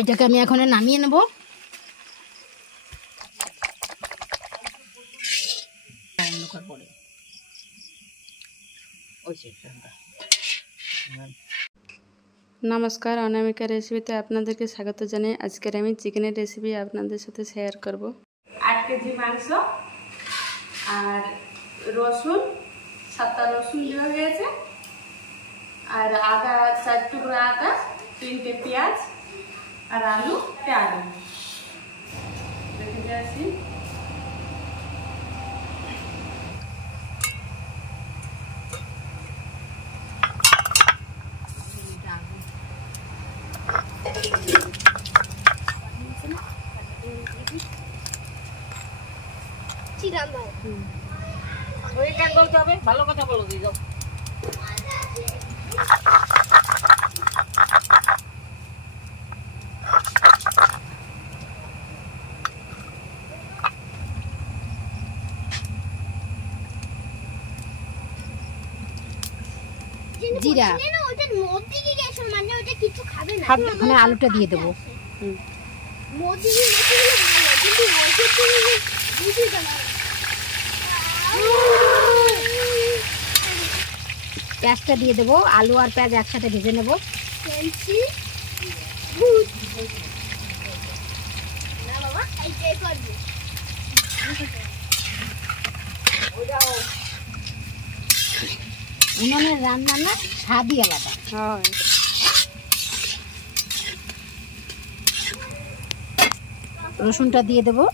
এটাকে আমি এখন নামিয়ে নেব। নমস্কার, অনামিকা রেসিপিতে আপনাদেরকে স্বাগত জানাই। আজকের আমি চিকেনের রেসিপি আপনাদের সাথে শেয়ার করব। 8 কেজি মাংস আর রসুন, 7টা রসুন দেওয়া হয়েছে, আর আদা 4 টুকরা আদা, 3টে পেঁয়াজ আর আলু আলু রেখে দিয়েছি। ভালো কথা বলো দিদি। জিরা এখানে আলুটা দিয়ে দেবো। পেঁয়াজটা দিয়ে দেবো, আলু আর পেঁয়াজ একসাথে ভেজে নেব। উনুনের রান্না না স্বাদই আলাদা। রসুনটা দিয়ে দেবো।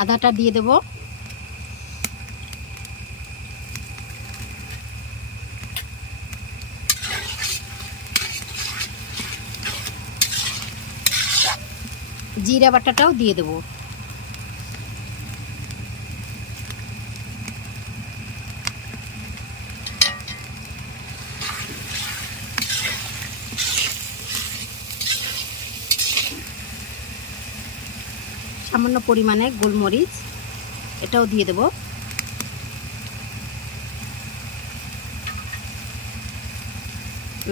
আদাটা দিয়ে দেবো। জিরা বাটাটাও দিয়ে দেবো। সামান্য পরিমাণে গোলমরিচ এটাও দিয়ে দেবো।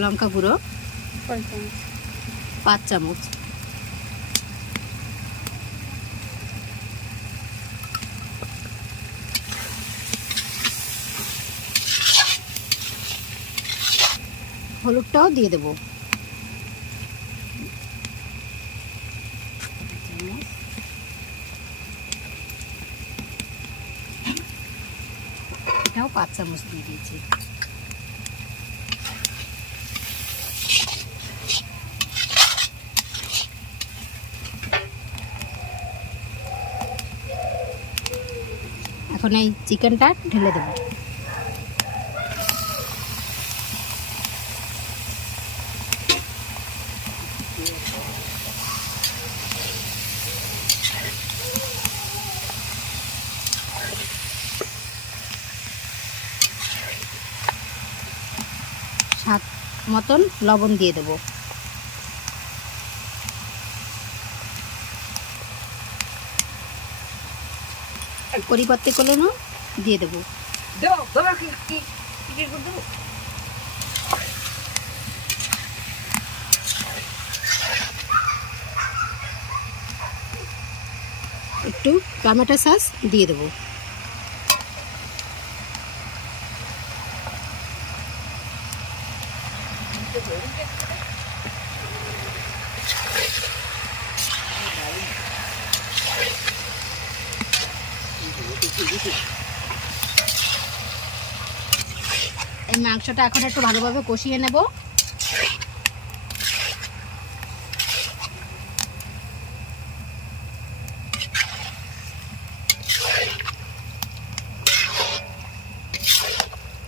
লঙ্কা গুঁড়ো 5 চামচ। হলুদটাও দিয়ে দেবো। এটাও 5 চামচ দিয়ে দিয়েছি। এখন এই চিকেনটা ঢেলে দেবো। স্বাদ মতন লবণ দিয়ে দেবো। পরিবর্তে করলেও দিয়ে দেবো। একটু টমেটো সস দিয়ে দেবো। এই মাংসটা এখন একটু ভালোভাবে কষিয়ে নেব।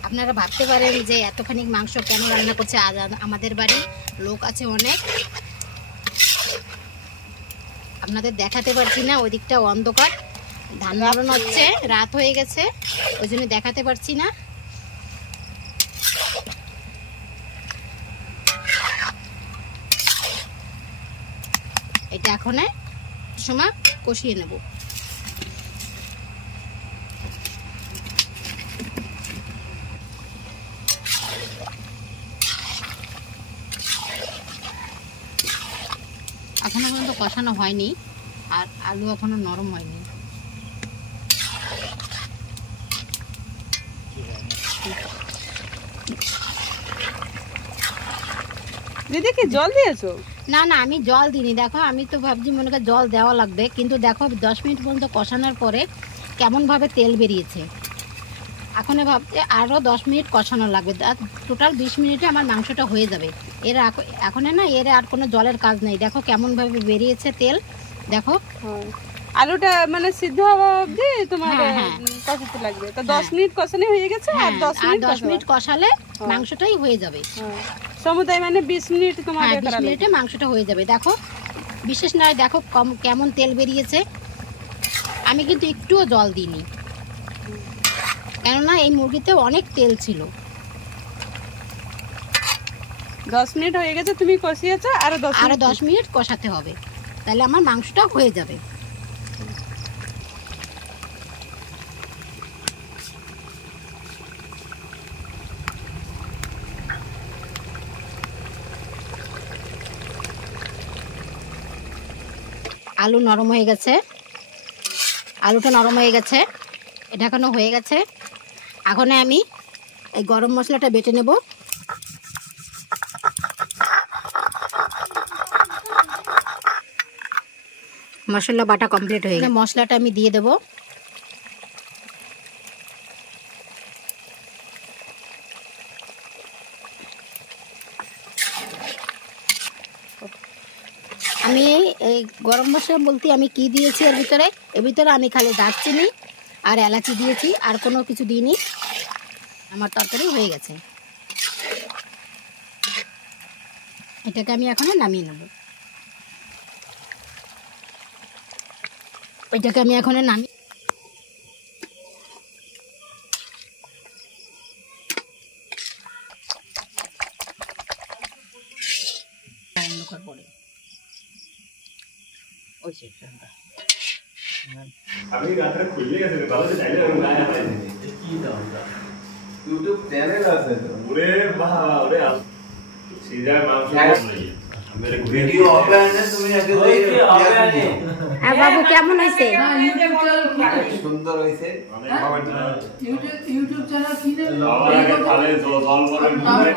আপনারা ভাবতে পারেন যে এতখানি মাংস কেন রান্না করছে। আজ আমাদের বাড়ি লোক আছে অনেক, আপনাদের দেখাতে পারছি না। ওই দিকটা অন্ধকার, ধান লাগানো হচ্ছে, রাত হয়ে গেছে, ওই জন্য দেখাতে পারছি না। এটা এখন সময় কষিয়ে নেব। এখনো পর্যন্ত কষানো হয়নি, আর আলু এখনো নরম হয়নি। দিদি কি জল দিয়েছো? না না, আমি জল দিইনি। দেখো আমি তো ভাবছি মনে করি জল দেওয়া লাগবে, কিন্তু দেখো 10 মিনিট পর্যন্ত কষানোর পরে কেমনভাবে তেল বেরিয়েছে। এখন ভাবছি আরও 10 মিনিট কষানো লাগবে, টোটাল 20 মিনিটে আমার মাংসটা হয়ে যাবে। এখন না এর আর কোনো জলের কাজ নেই। দেখো কেমনভাবে বেরিয়েছে তেল, দেখো। আলুটা মানে সিদ্ধ হওয়া অবধি তোমার কষাতে লাগবে। তো 10 মিনিট কষানো হয়ে গেছে, আর 10 মিনিট কষালে মাংসটাই হয়ে যাবে। সমুদায় মানে 20 মিনিট তোমার 20 মিনিটে মাংসটা হয়ে যাবে। দেখো বিশেষ নয়, দেখো কেমন তেল বেরিয়েছে। আমি কিন্তু একটুও জল দিইনি, কেননা এই মুরগিতে অনেক তেল ছিল। 10 মিনিট হয়ে গেছে, তুমি কষিয়েছো, আরো 10 মিনিট কষাতে হবে, তাহলে আমার মাংসটা হয়ে যাবে। আলু নরম হয়ে গেছে, আলুটা নরম হয়ে গেছে, এটা এখনো হয়ে গেছে। এখন আমি এই গরম মশলাটা বেটে নেব। মশলা বাটা কমপ্লিট হয়ে গেছে, মশলাটা আমি দিয়ে দেব। আমি এই গরম মশলা বলতে আমি কি দিয়েছি এর ভিতরে আমি খালি দারচিনি আর এলাচি দিয়েছি, আর কোনো কিছু দিইনি। আমার তরকারি হয়ে গেছে, এটাকে আমি এখন নামিয়ে নেব। এটাকে আমি এখন নামিয়ে পরে আমি রাতে খুলে গেছে ভালো যে চাইলে আমি না আসে কি দাও ইউটিউব চ্যানেল আছে তো ওরে বাবা ওরে সিধা মাংস मेरे वीडियो ऑफलाइन है तुम्हें आगे ऑफलाइन है বাবু কেমন হইছে? সুন্দর হইছে ইউটিউব চ্যানেল কিনে বাবা আগে খালে জল করে